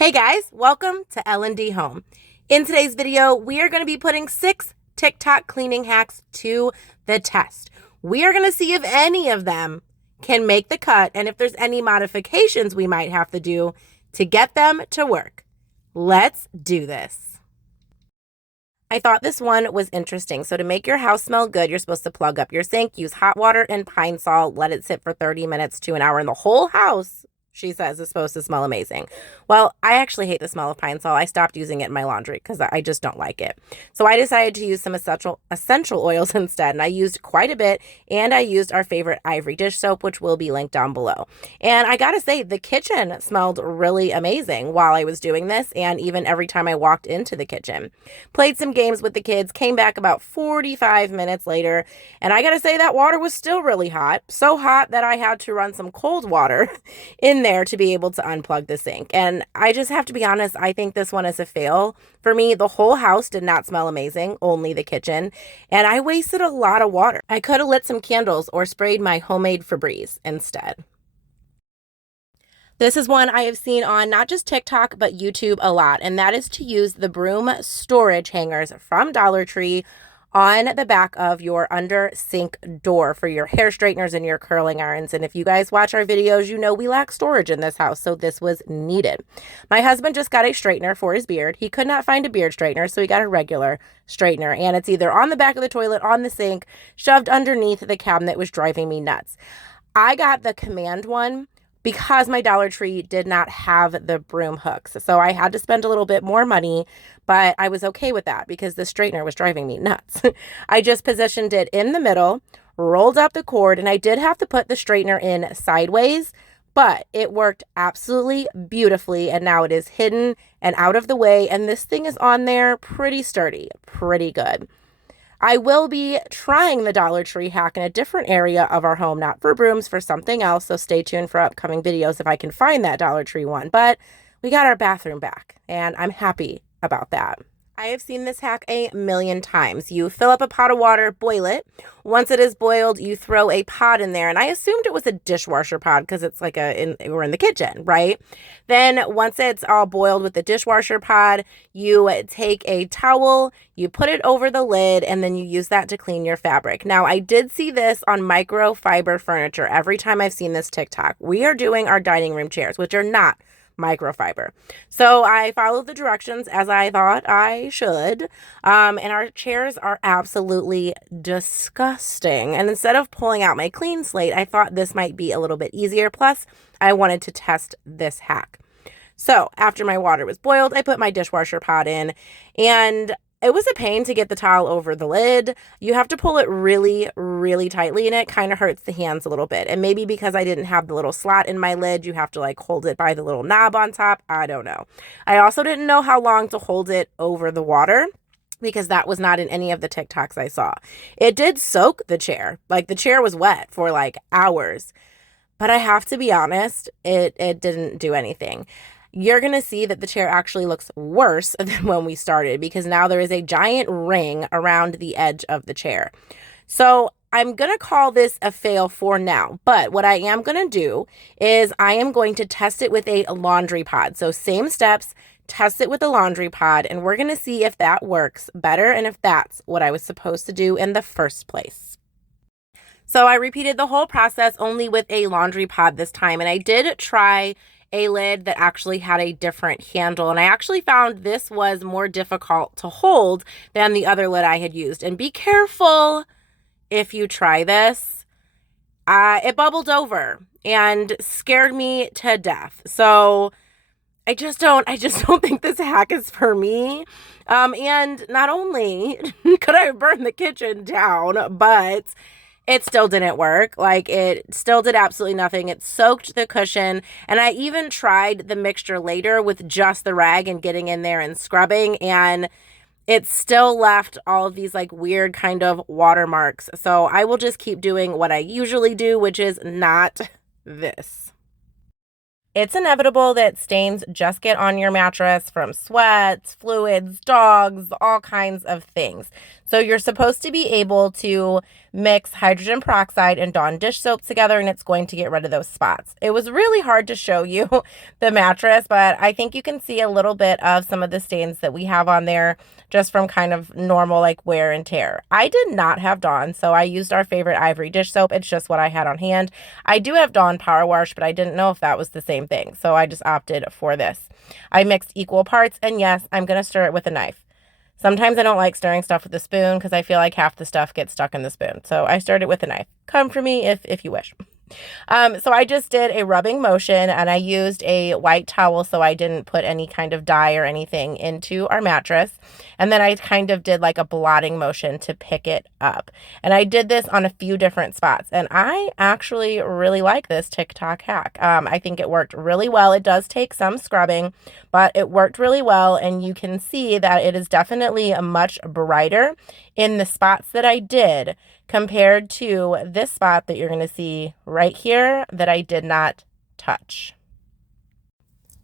Hey guys, welcome to landdhome. In today's video, we are going to be putting 6 TikTok cleaning hacks to the test. We are going to see if any of them can make the cut and if there's any modifications we might have to do to get them to work. Let's do this. I thought this one was interesting. So to make your house smell good, you're supposed to plug up your sink, use hot water and pine salt, let it sit for 30 minutes to an hour, and the whole house, she says, is supposed to smell amazing. Well, I actually hate the smell of pine salt. I stopped using it in my laundry because I just don't like it. So I decided to use some essential oils instead, and I used quite a bit, and I used our favorite Ivory dish soap, which will be linked down below. And I gotta say, the kitchen smelled really amazing while I was doing this, and even every time I walked into the kitchen. Played some games with the kids, came back about 45 minutes later, and I gotta say that water was still really hot. So hot that I had to run some cold water in there to be able to unplug the sink. And I just have to be honest, I think this one is a fail. For me, the whole house did not smell amazing, only the kitchen. And I wasted a lot of water. I could have lit some candles or sprayed my homemade Febreze instead. This is one I have seen on not just TikTok, but YouTube a lot, and that is to use the Broom storage hangers from Dollar Tree on the back of your under sink door for your hair straighteners and your curling irons. And if you guys watch our videos, you know we lack storage in this house, so this was needed. My husband just got a straightener for his beard. He could not find a beard straightener, so he got a regular straightener, and it's either on the back of the toilet, on the sink, shoved underneath the cabinet. Was driving me nuts. I got the command one because my Dollar Tree did not have the broom hooks. So I had to spend a little bit more money, but I was okay with that because the straightener was driving me nuts. I just positioned it in the middle, rolled up the cord, and I did have to put the straightener in sideways, but it worked absolutely beautifully, and now it is hidden and out of the way, and this thing is on there pretty sturdy, pretty good. I will be trying the Dollar Tree hack in a different area of our home, not for brooms, for something else. So stay tuned for upcoming videos if I can find that Dollar Tree one. But we got our bathroom back, and I'm happy about that. I have seen this hack a million times. You fill up a pot of water, boil it. Once it is boiled, you throw a pod in there. And I assumed it was a dishwasher pod because it's like we're in the kitchen, right? Then once it's all boiled with the dishwasher pod, you take a towel, you put it over the lid, and then you use that to clean your fabric. Now, I did see this on microfiber furniture every time I've seen this TikTok. We are doing our dining room chairs, which are not microfiber. So I followed the directions as I thought I should. And our chairs are absolutely disgusting. And instead of pulling out my clean slate, I thought this might be a little bit easier. Plus, I wanted to test this hack. So after my water was boiled, I put my dishwasher pod in, and it was a pain to get the towel over the lid. You have to pull it really, really tightly, and it kind of hurts the hands a little bit. And maybe because I didn't have the little slot in my lid, you have to like hold it by the little knob on top. I don't know. I also didn't know how long to hold it over the water, because that was not in any of the TikToks I saw. It did soak the chair. Like the chair was wet for like hours. But I have to be honest, it didn't do anything. You're going to see that the chair actually looks worse than when we started, because now there is a giant ring around the edge of the chair. So I'm going to call this a fail for now, but what I am going to do is I am going to test it with a laundry pod. So same steps, test it with a laundry pod, and we're going to see if that works better and if that's what I was supposed to do in the first place. So I repeated the whole process only with a laundry pod this time, and I did try a lid that actually had a different handle, and I actually found this was more difficult to hold than the other lid I had used. And be careful if you try this. It bubbled over and scared me to death. So I just don't think this hack is for me. And not only could I burn the kitchen down, but it still didn't work. Like, it still did absolutely nothing. It soaked the cushion. And I even tried the mixture later with just the rag and getting in there and scrubbing, and it still left all of these like weird kind of watermarks. So I will just keep doing what I usually do, which is not this. It's inevitable that stains just get on your mattress from sweats, fluids, dogs, all kinds of things. So you're supposed to be able to mix hydrogen peroxide and Dawn dish soap together, and it's going to get rid of those spots. It was really hard to show you the mattress, but I think you can see a little bit of some of the stains that we have on there just from kind of normal like wear and tear. I did not have Dawn, so I used our favorite Ivory dish soap. It's just what I had on hand. I do have Dawn Power Wash, but I didn't know if that was the same thing, so I just opted for this. I mixed equal parts, and yes, I'm going to stir it with a knife. Sometimes I don't like stirring stuff with a spoon because I feel like half the stuff gets stuck in the spoon, so I stirred it with a knife. Come for me if you wish. So I just did a rubbing motion, and I used a white towel so I didn't put any kind of dye or anything into our mattress. And then I kind of did like a blotting motion to pick it up. And I did this on a few different spots, and I actually really like this TikTok hack. I think it worked really well. It does take some scrubbing, but it worked really well, and you can see that it is definitely a much brighter in the spots that I did compared to this spot that you're going to see right here that I did not touch.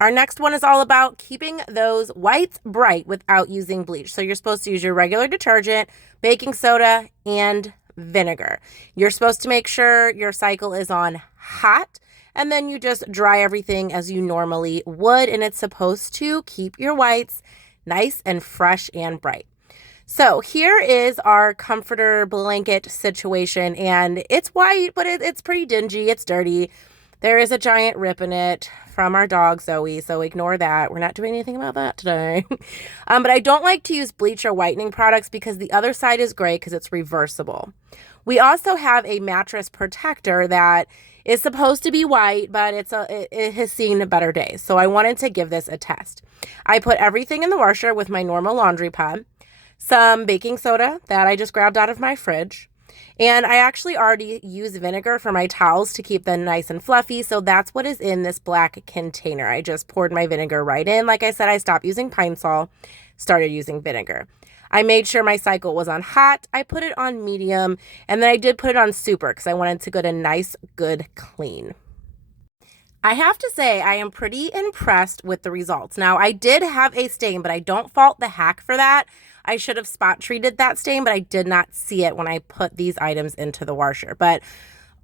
Our next one is all about keeping those whites bright without using bleach. So you're supposed to use your regular detergent, baking soda, and vinegar. You're supposed to make sure your cycle is on hot, and then you just dry everything as you normally would, and it's supposed to keep your whites nice and fresh and bright. So here is our comforter blanket situation, and it's white, but it's pretty dingy. It's dirty. There is a giant rip in it from our dog, Zoe, so ignore that. We're not doing anything about that today. But I don't like to use bleach or whitening products because the other side is gray because it's reversible. We also have a mattress protector that is supposed to be white, but it has seen better days. So I wanted to give this a test. I put everything in the washer with my normal laundry pad, some baking soda that I just grabbed out of my fridge, and I actually already use vinegar for my towels to keep them nice and fluffy, so that's what is in this black container. I just poured my vinegar right in. Like I said, I stopped using Pine Sol, started using vinegar. I made sure my cycle was on hot. I put it on medium, and then I did put it on super because I wanted to get a nice, good clean. I have to say I am pretty impressed with the results. Now, I did have a stain, but I don't fault the hack for that. I should have spot treated that stain, but I did not see it when I put these items into the washer. But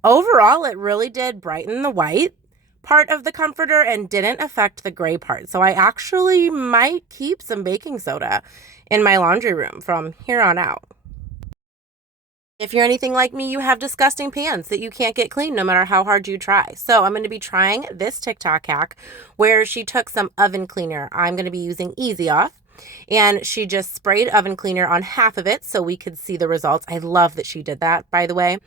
overall, it really did brighten the white part of the comforter and didn't affect the gray part. So I actually might keep some baking soda in my laundry room from here on out. If you're anything like me, you have disgusting pans that you can't get clean no matter how hard you try. So I'm going to be trying this TikTok hack where she took some oven cleaner. I'm going to be using Easy Off, and she just sprayed oven cleaner on half of it so we could see the results. I love that she did that, by the way.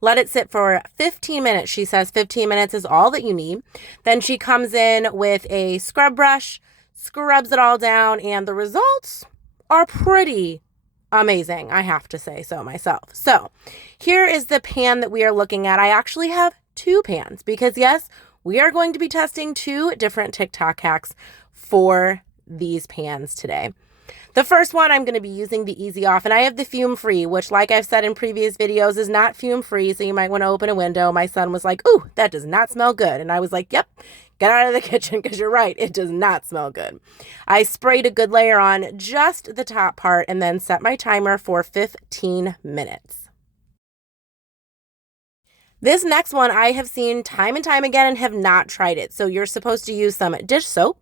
Let it sit for 15 minutes. She says 15 minutes is all that you need. Then she comes in with a scrub brush, scrubs it all down, and the results are pretty amazing, I have to say so myself. So here is the pan that we are looking at. I actually have two pans because yes, we are going to be testing two different TikTok hacks for these pans today. The first one, I'm going to be using the Easy Off, and I have the Fume Free, which like I've said in previous videos is not fume free, so you might want to open a window. My son was like, "Ooh, that does not smell good." And I was like, "Yep, get out of the kitchen because you're right, it does not smell good." I sprayed a good layer on just the top part and then set my timer for 15 minutes. This next one I have seen time and time again and have not tried it. So you're supposed to use some dish soap,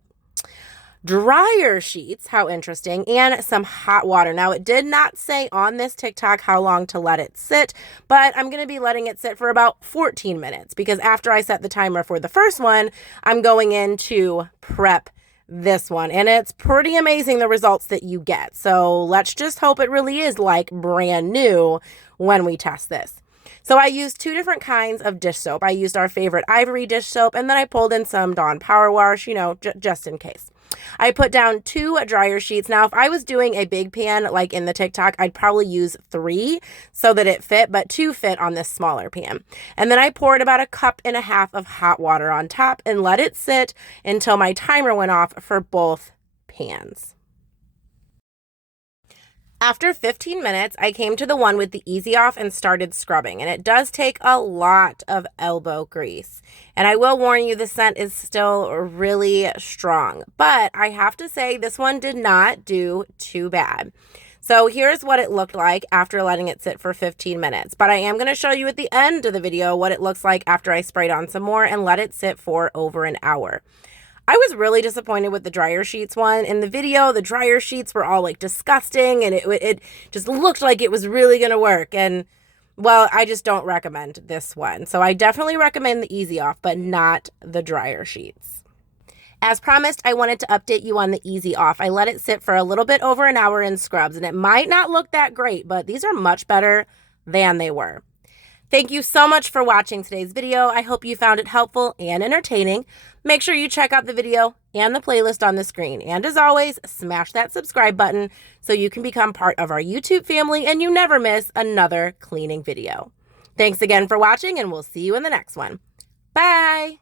dryer sheets, how interesting, and some hot water. Now, it did not say on this TikTok how long to let it sit, but I'm going to be letting it sit for about 14 minutes because after I set the timer for the first one, I'm going in to prep this one, and it's pretty amazing the results that you get. So let's just hope it really is like brand new when we test this. So I used two different kinds of dish soap. I used our favorite Ivory dish soap, and then I pulled in some Dawn Power Wash, just in case. I put down 2 dryer sheets. Now, if I was doing a big pan like in the TikTok, I'd probably use 3 so that it fit, but 2 fit on this smaller pan. And then I poured about 1.5 cups of hot water on top and let it sit until my timer went off for both pans. After 15 minutes, I came to the one with the easy off and started scrubbing, and it does take a lot of elbow grease. And I will warn you, the scent is still really strong, but I have to say this one did not do too bad. So here's what it looked like after letting it sit for 15 minutes, but I am going to show you at the end of the video what it looks like after I sprayed on some more and let it sit for over an hour. I was really disappointed with the dryer sheets one. In the video, the dryer sheets were all like disgusting and it just looked like it was really going to work. And well, I just don't recommend this one. So I definitely recommend the Easy Off, but not the dryer sheets. As promised, I wanted to update you on the Easy Off. I let it sit for a little bit over an hour in scrubs, and it might not look that great, but these are much better than they were. Thank you so much for watching today's video. I hope you found it helpful and entertaining. Make sure you check out the video and the playlist on the screen. And as always, smash that subscribe button so you can become part of our YouTube family and you never miss another cleaning video. Thanks again for watching, and we'll see you in the next one. Bye!